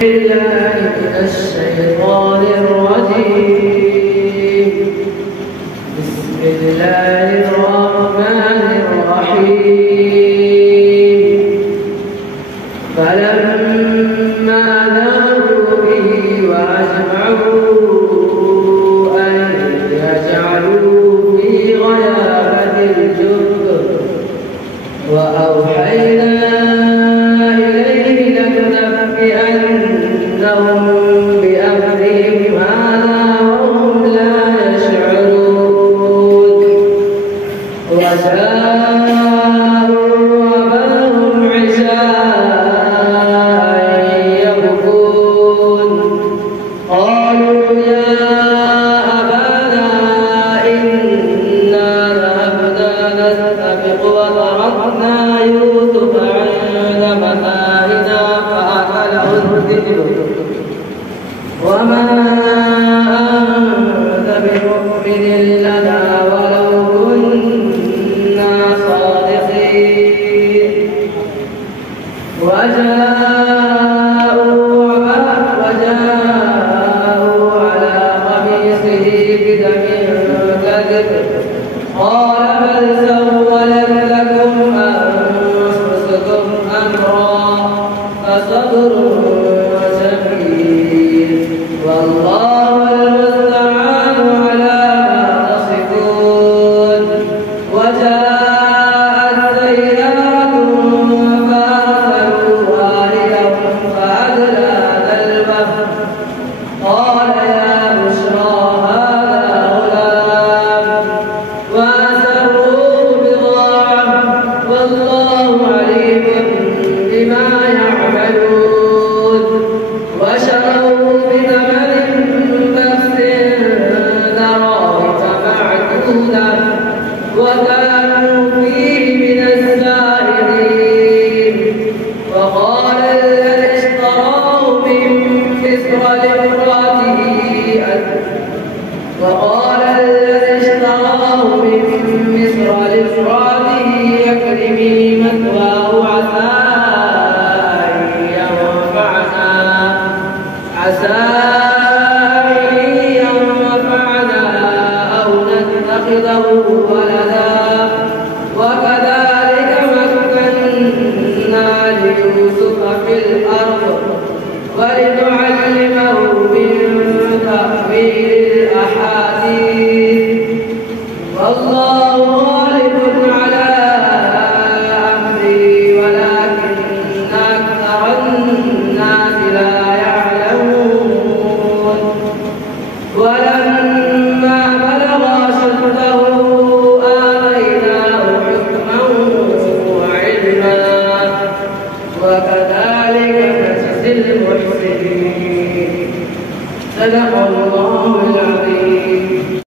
بالله من الشيطان الرجيم. بسم الله الرحمن الرحيم. فلما ذاقوا به وأجمعوا أن يجعلوا في غيابة الجب وأوحينا إليه لتنبئنهم بأمرهم هذا وهم لا يشعرون. وجاءوا أباهم عشاء يبكون. قالوا يا أبانا إنا ذهبنا نستبق وتركنا يوسف عند متاعنا فأكله الذئب وما أنت بمؤمن لنا ولو كنا صادقين. وجاءوا على قميصه بدم كذب قال بل سولت لكم أنفسكم أمرا فصبر جميل والله المستعان على ما تصفون. وجاءت سيارة فأرسلوا واردهم فأدلى دلوه قال يا بشرى هذا غلام وأسروه بضاعة والله عليم بما يعملون. وشروه بثمن بخس دراهم معدودة وكانوا فيه من الزاهدين. وقال الذي اشتراه من مصر لامرأته أكرمي مثواه عسى أن ينفعنا أو نتخذه ولدا. وكذلك مكنا ليوسف في الأرض ولنعلمه من تأويل الأحاديث والله غالب على أمره ولكن أكثر الناس لا يعلمون. ولما بلغ أشده آتيناه حكما وعلما وكذلك نجزي المحسنين. صدق الله العظيم.